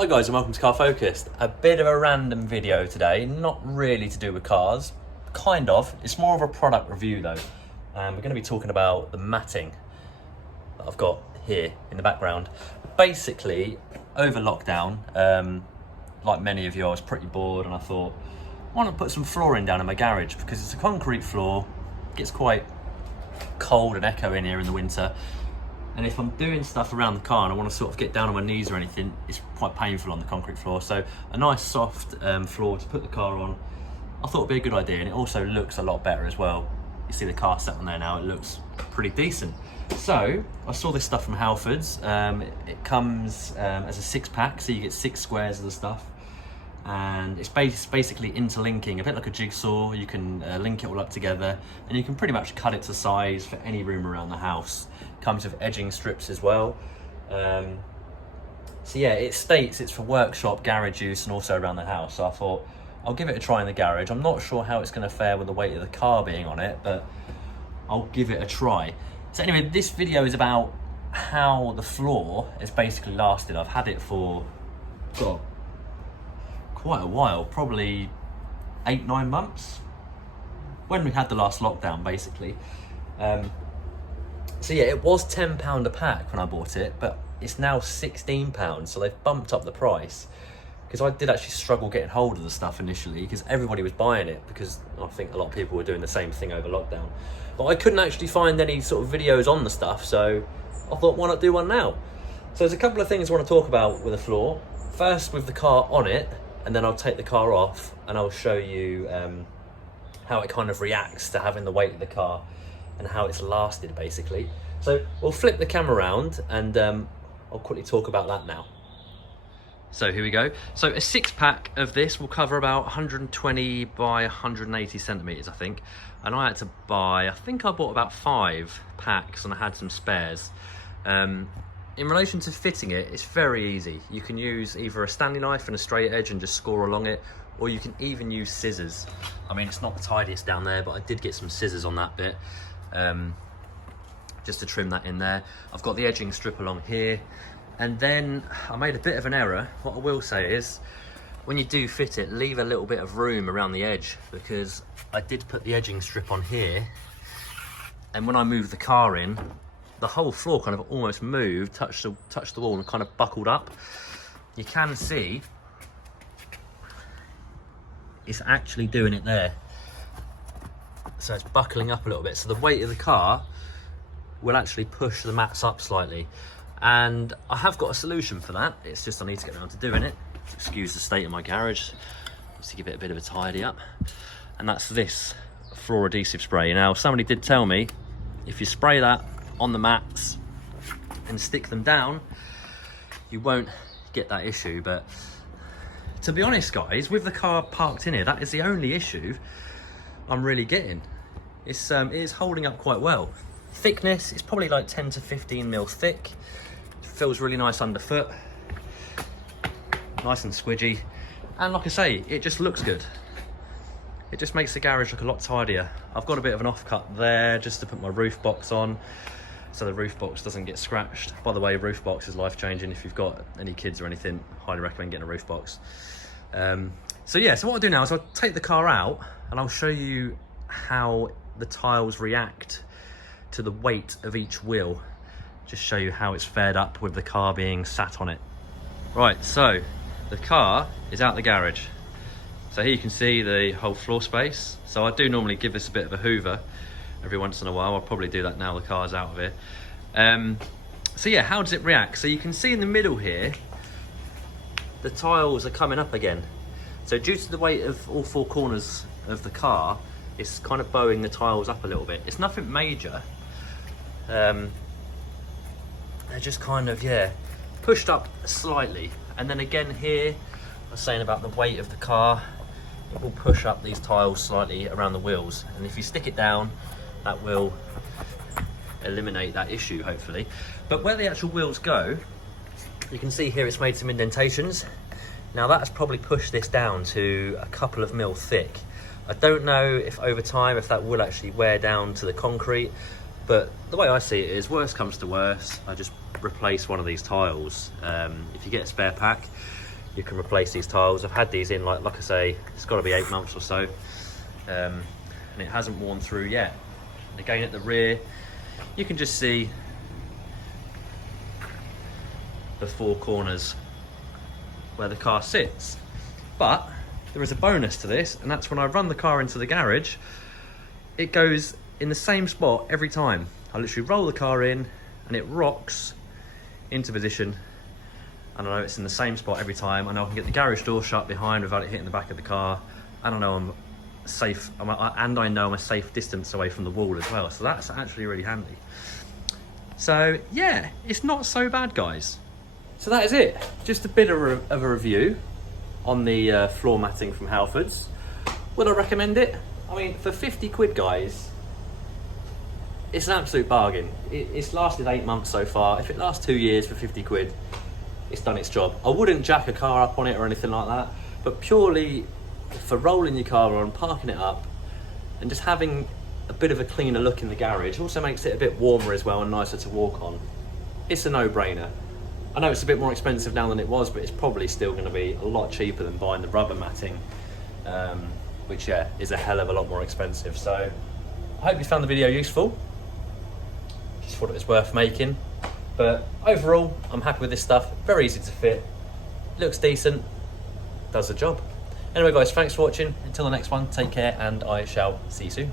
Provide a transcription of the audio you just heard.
Hi guys and welcome to Car Focused. A bit of a random video today, not really to do with cars, kind of. It's more of a product review though. We're going to be talking about the matting that I've got here in the background. Basically, over lockdown, like many of you, I was pretty bored and I thought, why not put some flooring down in my garage, because it's a concrete floor, it gets quite cold and echo in here in the winter. And if I'm doing stuff around the car and I want to sort of get down on my knees or anything, it's quite painful on the concrete floor. So a nice soft floor to put the car on, I thought would be a good idea. And it also looks a lot better as well. You see the car set on there now, it looks pretty decent. So I saw this stuff from Halfords. It comes as a 6-pack, so you get 6 squares of the stuff. And it's basically interlinking, a bit like a jigsaw. You can link it all up together and you can pretty much cut it to size for any room around the house. Comes with edging strips as well. So yeah, it states it's for workshop, garage use and also around the house. So I thought I'll give it a try in the garage. I'm not sure how it's going to fare with the weight of the car being on it, but I'll give it a try. So anyway, this video is about how the floor has basically lasted. I've had it for quite a while, probably 8-9 months, when we had the last lockdown basically. So yeah, it was £10 a pack when I bought it, but it's now £16, so they've bumped up the price, because I did actually struggle getting hold of the stuff initially, because everybody was buying it, because I think a lot of people were doing the same thing over lockdown. But I couldn't actually find any sort of videos on the stuff, so I thought, why not do one now? So there's a couple of things I want to talk about with the floor. First, with the car on it, and then I'll take the car off and I'll show you how it kind of reacts to having the weight of the car and how it's lasted basically. So we'll flip the camera around and I'll quickly talk about that now. So here we go. So a 6-pack of this will cover about 120 by 180 centimeters, I think. And I had to buy, I think I bought about 5 packs and I had some spares. In relation to fitting it, it's very easy. You can use either a Stanley knife and a straight edge and just score along it, or you can even use scissors. I mean, it's not the tidiest down there, but I did get some scissors on that bit, just to trim that in there. I've got the edging strip along here, and then I made a bit of an error. What I will say is, when you do fit it, leave a little bit of room around the edge, because I did put the edging strip on here, and when I moved the car in, the whole floor kind of almost moved, touched the wall and kind of buckled up. You can see it's actually doing it there. So it's buckling up a little bit. So the weight of the car will actually push the mats up slightly. And I have got a solution for that. It's just I need to get around to doing it. Excuse the state of my garage. Just to give it a bit of a tidy up. And that's this floor adhesive spray. Now, somebody did tell me, if you spray that on the mats and stick them down, you won't get that issue. But to be honest guys, with the car parked in here, that is the only issue I'm really getting. It is holding up quite well. Thickness is probably like 10 to 15 mil thick. It feels really nice underfoot, nice and squidgy, and like I say, it just looks good. It just makes the garage look a lot tidier. I've got a bit of an offcut there just to put my roof box on, so the roof box doesn't get scratched. By the way, roof box is life-changing. If you've got any kids or anything, highly recommend getting a roof box. So yeah, so what I'll do now is I'll take the car out and I'll show you how the tiles react to the weight of each wheel. Just show you how it's fared up with the car being sat on it. Right, so the car is out the garage. So here you can see the whole floor space. So I do normally give this a bit of a hoover every once in a while. I'll probably do that now the car's out of it. So yeah, how does it react? So you can see in the middle here, the tiles are coming up again. So due to the weight of all 4 corners of the car, it's kind of bowing the tiles up a little bit. It's nothing major. They're just kind of, yeah, pushed up slightly. And then again here, I was saying about the weight of the car, it will push up these tiles slightly around the wheels. And if you stick it down, that will eliminate that issue, hopefully. But where the actual wheels go, you can see here it's made some indentations. Now that's probably pushed this down to a couple of mil thick. I don't know if over time, if that will actually wear down to the concrete, but the way I see it is, worst comes to worst, I just replace one of these tiles. If you get a spare pack, you can replace these tiles. I've had these in, like I say, it's got to be 8 months or so, and it hasn't worn through yet. And again, at the rear, you can just see the 4 corners where the car sits. But there is a bonus to this, and that's when I run the car into the garage, it goes in the same spot every time. I literally roll the car in and it rocks into position, and I know it's in the same spot every time. I know I can get the garage door shut behind without it hitting the back of the car, and I know I'm safe, and I know I'm a safe distance away from the wall as well, so that's actually really handy. So yeah, it's not so bad, guys. So that is it, just a bit of a review on the floor matting from Halfords. Would I recommend it? I mean, for 50 quid, guys, it's an absolute bargain. It's lasted 8 months so far. If it lasts 2 years for 50 quid, it's done its job. I wouldn't jack a car up on it or anything like that, but purely for rolling your car on, parking it up, and just having a bit of a cleaner look in the garage, also makes it a bit warmer as well and nicer to walk on. It's a no-brainer. I know it's a bit more expensive now than it was, but it's probably still going to be a lot cheaper than buying the rubber matting, which yeah, is a hell of a lot more expensive. So I hope you found the video useful. Just thought it was worth making. But overall, I'm happy with this stuff. Very easy to fit, looks decent, does the job. Anyway guys, thanks for watching. Until the next one, take care, and I shall see you soon.